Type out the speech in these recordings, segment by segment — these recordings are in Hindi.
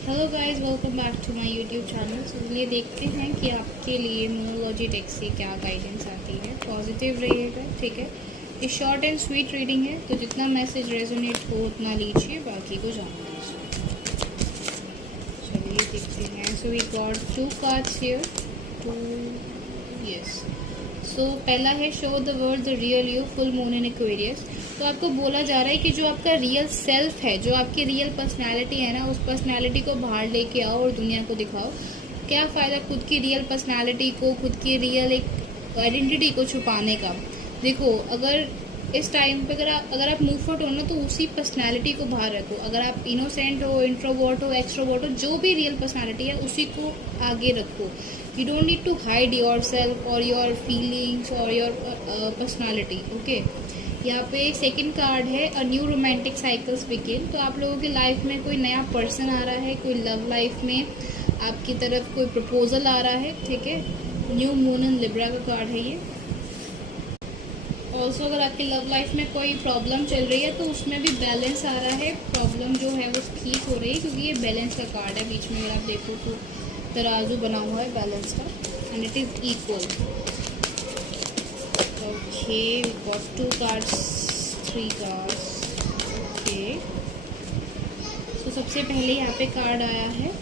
Hello guys, welcome back to my YouTube channel. तो चलिए देखते हैं कि आपके लिए मोनोलॉजी टेक्स्ट से क्या गाइडेंस आती है। पॉजिटिव रहिएगा, ठीक है। ये शॉर्ट एंड स्वीट रीडिंग है, तो जितना मैसेज रेजोनेट हो उतना लीजिए, बाकी को जाने दीजिए। चलिए देखते हैं। So we got 2 cards here. Two, yes. सो पहला है show the world the real you, full moon in Aquarius. तो आपको बोला जा रहा है कि जो आपका रियल सेल्फ है, जो आपकी रियल पर्सनालिटी है ना, उस पर्सनालिटी को बाहर लेके आओ और दुनिया को दिखाओ। क्या फ़ायदा खुद की रियल पर्सनालिटी को, खुद की रियल एक आइडेंटिटी को छुपाने का। देखो, अगर इस टाइम पे अगर आप मूव आउट हो ना, तो उसी पर्सनालिटी को बाहर रखो। अगर आप इनोसेंट हो, इंट्रोवर्ट हो, एक्सट्रोवर्ट हो, जो भी रियल पर्सनालिटी है उसी को आगे रखो। You don't need to hide yourself or your feelings or your personality. Okay. यहाँ पे सेकंड कार्ड है a new romantic cycles begin. तो आप लोगों की लाइफ में कोई नया पर्सन आ रहा है, कोई लव लाइफ में आपकी तरफ कोई प्रपोजल आ रहा है, ठीक है। न्यू मून इन लिब्रा का कार्ड है ये। ऑल्सो अगर आपकी लव लाइफ में कोई प्रॉब्लम चल रही है तो उसमें भी बैलेंस आ रहा है। प्रॉब्लम जो है वो ठीक हो रही है, क्योंकि ये बैलेंस का कार्ड है। बीच में अगर आप देखो तो तराजू बना हुआ है बैलेंस का, and it is equal. Okay, we got 2 cards, 3 cards. Okay, तो सबसे पहले यहाँ पे कार्ड आया है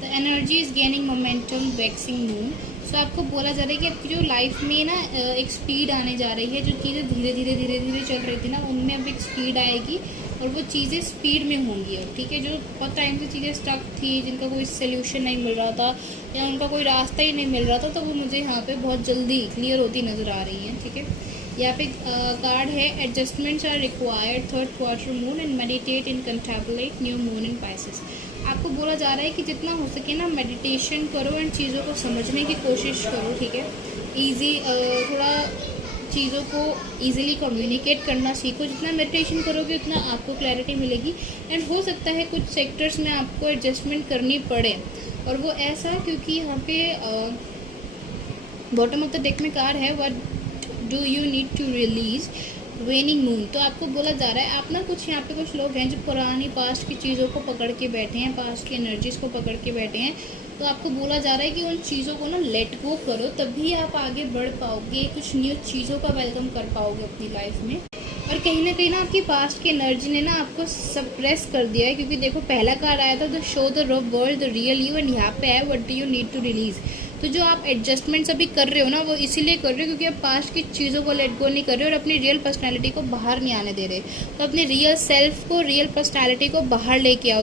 the energy is gaining momentum waxing moon. So आपको बोला जा रहा है कि आपकी जो लाइफ में ना एक स्पीड आने जा रही है। जो चीज़ें धीरे धीरे धीरे धीरे चल रही थी ना, उनमें अब एक स्पीड आएगी और वो चीज़ें स्पीड में होंगी अब, ठीक है। जो बहुत टाइम से चीज़ें स्टक थी, जिनका कोई सोल्यूशन नहीं मिल रहा था या उनका कोई रास्ता ही नहीं मिल रहा था, तो वो मुझे यहाँ पे बहुत जल्दी क्लियर होती नज़र आ रही हैं, ठीक है। यहाँ पे कार्ड है adjustments are required, third quarter moon and meditate in contemplate new moon in Pisces. आपको बोला जा रहा है कि जितना हो सके ना मेडिटेशन करो एंड चीज़ों को समझने की कोशिश करो, ठीक है। थोड़ा चीज़ों को ईजिली कम्युनिकेट करना सीखो। जितना मेडिटेशन करोगे उतना आपको क्लैरिटी मिलेगी। एंड हो सकता है कुछ सेक्टर्स में आपको एडजस्टमेंट करनी पड़े, और वो ऐसा क्योंकि यहाँ पे बॉटम ऑफ द डेक में कार्ड है what do you need to release waning moon. तो आपको बोला जा रहा है आप ना कुछ यहाँ पे कुछ लोग हैं जो पुरानी पास्ट की चीज़ों को पकड़ के बैठे हैं, पास्ट की एनर्जीज को पकड़ के बैठे हैं। तो आपको बोला जा रहा है कि उन चीज़ों को ना लेट गो करो, तभी आप आगे बढ़ पाओगे, कुछ न्यू चीज़ों का वेलकम कर पाओगे अपनी लाइफ में। और कहीं ना आपकी पास्ट की एनर्जी ने ना आपको सप्रेस कर दिया है, क्योंकि देखो पहला कार्ड आया था the show the world the real you, and यहाँ पे है what do you need to release. तो जो आप एडजस्टमेंट्स अभी कर रहे हो ना, वो इसीलिए कर रहे हो क्योंकि आप पास्ट की चीज़ों को लेट गो नहीं कर रहे हो और अपनी रियल पर्सनैलिटी को बाहर नहीं आने दे रहे। तो अपनी रियल सेल्फ को, रियल पर्सनैलिटी को बाहर लेके आओ।